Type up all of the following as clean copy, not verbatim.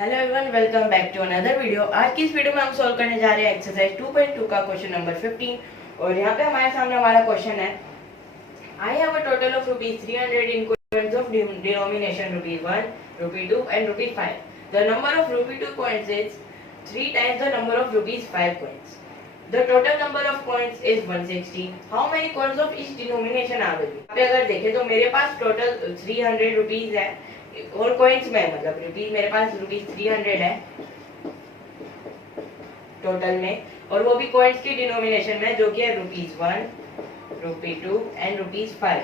Hello everyone, welcome back to another video. आज की इस वीडियो में हम सॉल्व करने जा रहे हैं एक्सरसाइज 2.2 का क्वेश्चन नंबर 15। और यहाँ पे हमारे सामने हमारा क्वेश्चन है, I have a total of ₹300 in coins of denomination ₹1, ₹2 and ₹5. The number of ₹2 coins is 3 times the number of ₹5 coins. The total number of coins is 160. How many coins of each denomination are there? यहाँ पे अगर देखें तो मेरे पास total 300 rupees है और coins में मतलब रुपीज मेरे पास ₹300 है टोटल में, और वो भी कॉइन्स की डिनोमिनेशन में जो कि है ₹1, ₹2 एंड ₹5।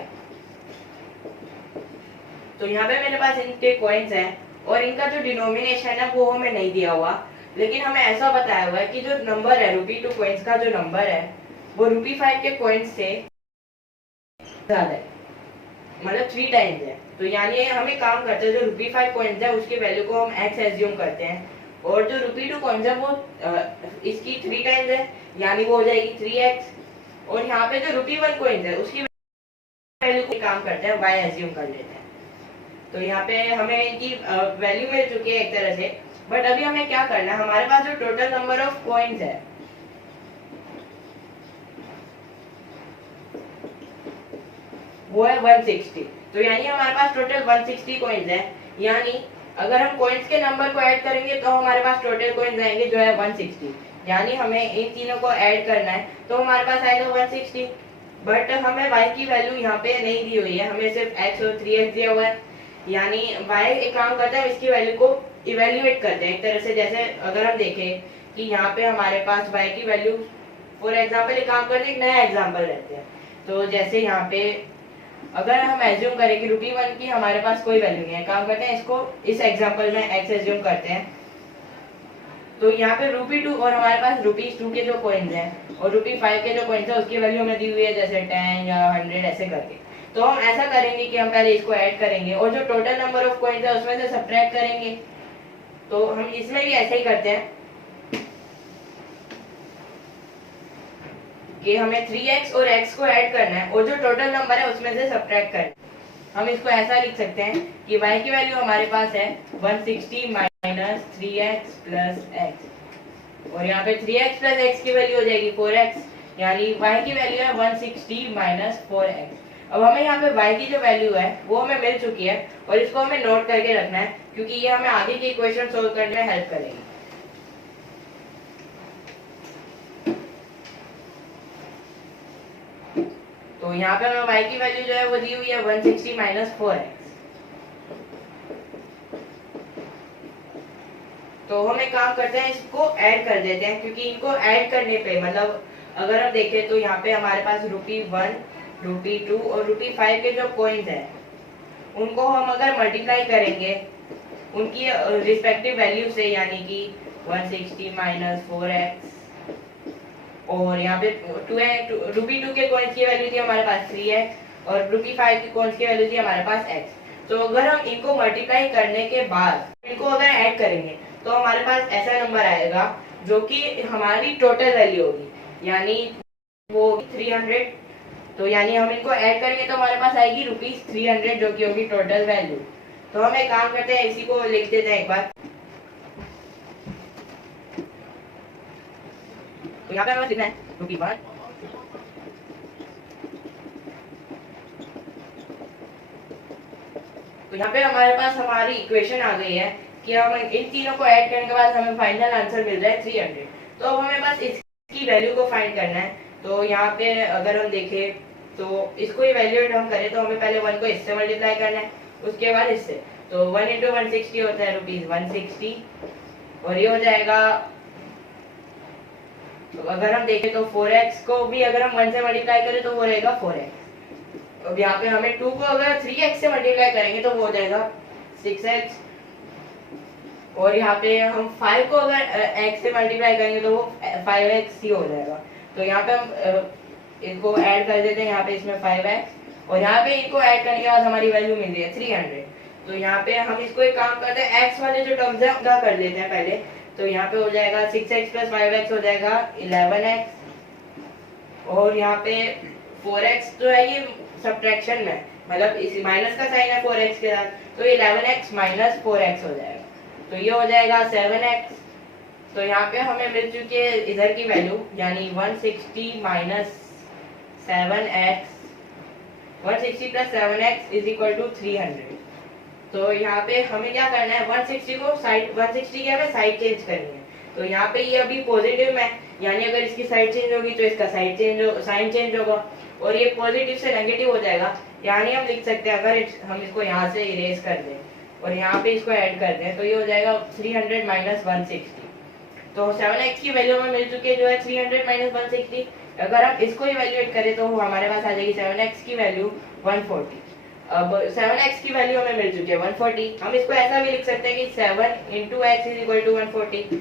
तो यहाँ पे मेरे पास इनके कॉइन्स हैं और इनका जो डिनोमिनेशन है वो हमें नहीं दिया हुआ, लेकिन हमें ऐसा बताया हुआ है कि जो नंबर है ₹2 कॉइन्स का जो नंबर है वो ₹5 के कॉइन्स से ज्यादा है, मतलब 3 टाइम्स है। तो यानी हमें काम करते हैं, जो ₹5 कॉइन्स है उसकी वैल्यू को हम x एज्यूम करते हैं, और जो ₹2 कॉइन्स है वो इसकी 3 टाइम्स है, यानी वो हो जाएगी 3x। और यहाँ पे जो ₹1 कॉइन्स है उसकी वैल्यू को काम करते हैं y एज्यूम कर लेते हैं। तो यहाँ पे हमें इनकी वैल्यू मिल चुकी है एक तरह से, बट अभी हमें क्या करना है, हमारे पास जो टोटल नंबर ऑफ कॉइन्स है वो है 160। तो यानी हमारे पास टोटल 160 कॉइन्स है, यानी अगर हम कॉइन्स के नंबर को ऐड करेंगे तो हमारे पास टोटल कॉइन्स आएंगे जो है 160। यानी हमें इन तीनों को ऐड करना है तो हमारे पास आएगा 160, बट हमें y की वैल्यू यहाँ पे नहीं दी हुई है, हमें सिर्फ x और 3x दिया हुआ है। यानी y एक काम करता है, इसकी वैल्यू को इवेल्युएट करते हैं एक तरह से। जैसे अगर हम देखें कि यहाँ पे हमारे पास y की वैल्यू फॉर एग्जाम्पल एक काम करते हैं, एक नया एग्जाम्पल लेते हैं। तो जैसे यहाँ पे अगर हम एज्यूम करें कि ₹1 की हमारे पास कोई वैल्यू नहीं है, काम करते हैं इसको इस एग्जांपल में x एज्यूम करते हैं। तो यहाँ पे ₹2 और हमारे पास ₹2 के जो कॉइन्स हैं और ₹5 के जो कॉइन्स है उसकी वैल्यू हमें दी हुई है, जैसे 10 या 100 ऐसे करके। तो हम ऐसा करेंगे कि हम पहले इसको ऐड करेंगे और जो टोटल नंबर ऑफ कॉइन्स है उसमें से सब्ट्रैक्ट करेंगे। तो हम इसमें भी ऐसे ही करते हैं कि हमें 3x और x को ऐड करना है और जो टोटल नंबर है उसमें से सब्ट्रैक्ट करना है। हम इसको ऐसा लिख सकते हैं कि y की वैल्यू हमारे पास है 160 माइनस 3x प्लस x, और यहाँ पे 3x प्लस x की वैल्यू हो जाएगी 4x, यानी y की वैल्यू है 160 माइनस 4x। अब हमें यहाँ पे y की जो वैल्यू है वो हमें मिल चुकी है और इसको हमें नोट करके रखना है, क्योंकि ये हमें आगे के इक्वेशन सोल्व करने में हेल्प करेगी। तो यहाँ पे हमें y की वैल्यू जो है वो दी हुई है 160 माइनस 4x। तो हम एक काम करते हैं, इसको ऐड कर देते हैं, क्योंकि इनको ऐड करने पे मतलब अगर हम देखें तो यहाँ पे हमारे पास ₹1, ₹2 और ₹5 के जो कॉइन्स हैं उनको हम अगर मल्टीप्लाई करेंगे उनकी रिस्पेक्टिव वैल्यू से, यानी कि 160 माइनस 4x, और यहाँ पे ₹2 के कॉइन्स की वैल्यू थी हमारे पास 3x और ₹5 के कॉइन्स की वैल्यू थी हमारे पास x। तो अगर हम इनको मल्टीप्लाई करने के बाद इनको अगर ऐड करेंगे तो हमारे पास ऐसा नंबर आएगा जो कि हमारी टोटल वैल्यू होगी, यानी वो 300। तो यानी हम इनको ऐड करेंगे तो हमारे पास आएगी ₹300 जो कि होगी टोटल वैल्यू। तो हम एक काम करते हैं, इसी को लिख देते हैं एक बार। तो यहाँ पे हमें लिखना है ₹1। तो यहाँ पे हमारे पास हमारी इक्वेशन आ गई है कि हम इन तीनों को ऐड करने के बाद हमें फाइनल आंसर मिल रहा है 300। तो अब हमें बस इसकी वैल्यू को फाइंड करना है। तो यहाँ पे अगर हम देखें तो इसको इवैल्यूएट हम करें तो हमें पहले 1 को इससे मल्टीप्लाई करना है, उसके बाद इससे। तो 1 × 160 होता है ₹160, और ये हो जाएगा, तो अगर हम देखें तो 4x को भी अगर हम 1 से मल्टीप्लाई करें तो वो रहेगा 4x। अब यहाँ पे हमें 2 को अगर 3x से मल्टीप्लाई करेंगे तो वो हो जाएगा 6x, और यहाँ पे हम 5 को अगर x से मल्टीप्लाई करेंगे तो वो 5x ही हो जाएगा। तो यहाँ पे हम इसको ऐड कर देते हैं, यहाँ पे इसमें 5x, और यहाँ पे इनको ऐड करने के बाद हमारी वैल्यू मिल रही है 300। तो यहाँ पे हम इसको एक काम करते हैं, x वाले जो टर्म्स है उनका कर लेते हैं पहले। तो यहाँ पे हो जाएगा 6x प्लस 5x हो जाएगा 11x, और यहाँ पे 4x जो है ये सब्ट्रैक्शन में, मतलब इस माइनस का साइन है 4x के साथ, तो 11x माइनस 4x हो जाएगा। तो ये हो जाएगा 7x। तो यहाँ पे हमें मिल चुकी है इधर की वैल्यू, यानी 160 minus 7x, 160 plus 7x is equal to 300। तो यहाँ पे हमें क्या करना है, 160 को साइड 160 की हमें साइड चेंज करनी है। तो यहाँ पे ये अभी पॉजिटिव में, यानी अगर इसकी साइड चेंज होगी तो इसका साइन चेंज होगा, और ये पॉजिटिव से नेगेटिव हो जाएगा। यानी हम लिख सकते हैं, अगर हम इसको यहाँ से इरेज कर दें और यहाँ पे इसको ऐड कर दें, तो ये हो जाएगा 300 माइनस 160। तो 7x की वैल्यू हमें मिल चुकी है जो है 300 माइनस 160। अगर हम इसको इवेल्युएट करें तो हमारे पास आ जाएगी 7x की वैल्यू 140। अब 7x की वैल्यू हमें मिल चुकी है 140। हम इसको ऐसा भी लिख सकते हैं कि 7 into X is equal to 140।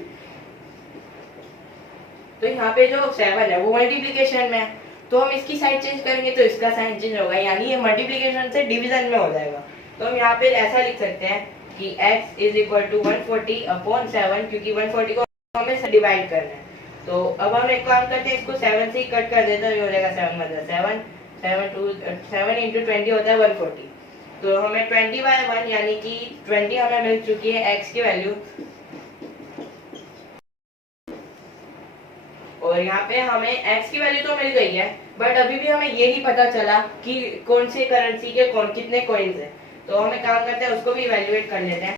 तो यहाँ पे जो 7 है वो मल्टीप्लीकेशन में है, तो हम इसकी साइड चेंज करेंगे तो इसका साइन चेंज होगा, यानी ये मल्टीप्लीकेशन से डिवीजन में हो जाएगा। तो हम यहाँ पे ऐसा लिख सकते हैं कि x is equal to 140 upon 7, क्योंकि 140 को हमें डिवाइड करना है। तो अब हम एक काम करते हैं, इसको 7 से ही कट कर देते हैं, ये हो जाएगा 7 मतलब 7 इंटू 20 होता है 140। तो हमें 20/1 यानी कि 20 हमें मिल चुकी है x की वैल्यू। और यहाँ पे हमें x की वैल्यू तो मिल गई है, बट अभी भी हमें ये नहीं पता चला कि कौन सी करेंसी के कितने कॉइन्स हैं। तो हमें काम करते हैं, उसको भी इवैल्यूएट कर लेते हैं।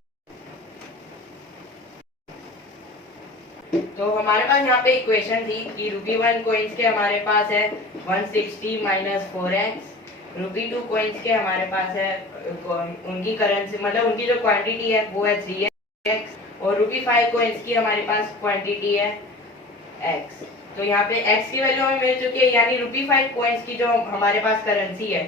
तो हमारे पास यहाँ पे इक्वेशन थी कि ₹1 कॉइन्स के हमारे पास है 160 माइनस 4x, ₹2 कॉइन्स के हमारे पास है उनकी करेंसी मतलब उनकी जो क्वांटिटी है वो है 3x, और ₹5 कॉइन्स की हमारे पास क्वांटिटी है x। तो यहाँ पे x की वैल्यू हमें मिल चुकी है, यानी ₹5 कॉइन्स की जो हमारे पास करेंसी है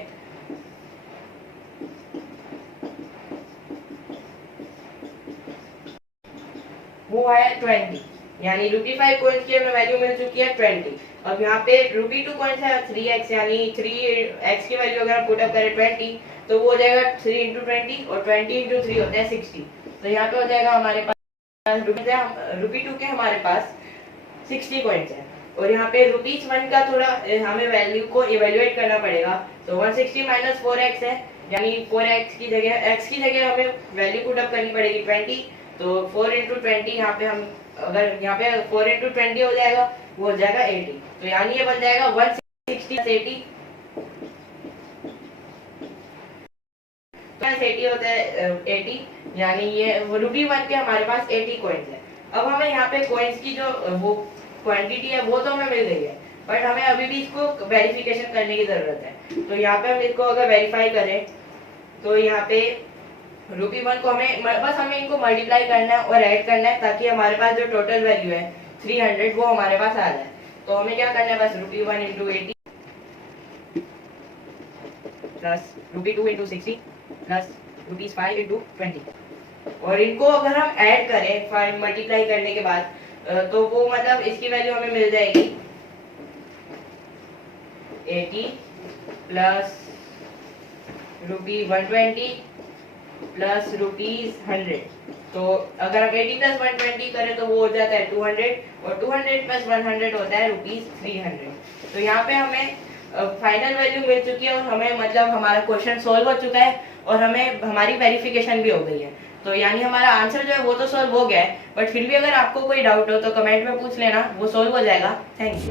वो है 20, यानी ₹5 कॉइन्स की हमें वैल्यू मिल चुकी है 20। अब यहाँ पे ₹2 कॉइन्स है 3x, यानी 3x की वैल्यू अगर हम पुट अप करें 20 तो वो हो जाएगा 3 इंटू 20, और 20 इंटू 3 होता है 60। तो यहाँ पे हो जाएगा हमारे पास ₹2 के हमारे पास 60 कॉइन्स है। और यहाँ पे ₹1 का थोड़ा हमें वैल्यू को इवेल्युएट करना पड़ेगा। तो 160 माइनस 4x है, यानी 4x की जगह x की जगह हमें वैल्यू पुट अप करनी पड़ेगी 20। तो 4 इंटू 20 यहाँ पे हम अगर यहाँ पे 4 इंटू 20 हो जाएगा वो हो जाएगा 80। तो यानी ये बन जाएगा 160 प्लस 80 होता है 80, यानी ये ₹1 के हमारे पास 80 कॉइन्स है। अब हमें यहाँ पे कॉइन्स की जो वो क्वांटिटी है वो तो हमें मिल गई है, बट हमें अभी भी इसको वेरिफिकेशन करने की जरूरत है। तो यहाँ पे हम इसको अगर वेरीफाई करें तो यहाँ पे ₹1 को हमें इनको मल्टीप्लाई करना है और ऐड करना है, ताकि हमारे पास जो टोटल वैल्यू है 300 वो हमारे पास आ जाए। तो हमें क्या करना है, बस ₹1 into 80 plus ₹2 into 60 plus ₹5 into 20, और इनको अगर हम ऐड करें मल्टीप्लाई करने के बाद तो वो मतलब इसकी वैल्यू हमें मिल जाएगी 80 प्लस ₹120 प्लस ₹100। तो अगर हम 80 प्लस 120 करें तो वो हो जाता है 200, और 200 प्लस 100 होता है ₹300। तो यहाँ पे हमें फाइनल वैल्यू मिल चुकी है, और हमें मतलब हमारा क्वेश्चन सॉल्व हो चुका है, और हमें हमारी वेरिफिकेशन भी हो गई है। तो यानी हमारा आंसर जो है वो तो सॉल्व हो गया है, बट फिर भी अगर आपको कोई डाउट हो तो कमेंट में पूछ लेना, वो सॉल्व हो जाएगा। Thank you.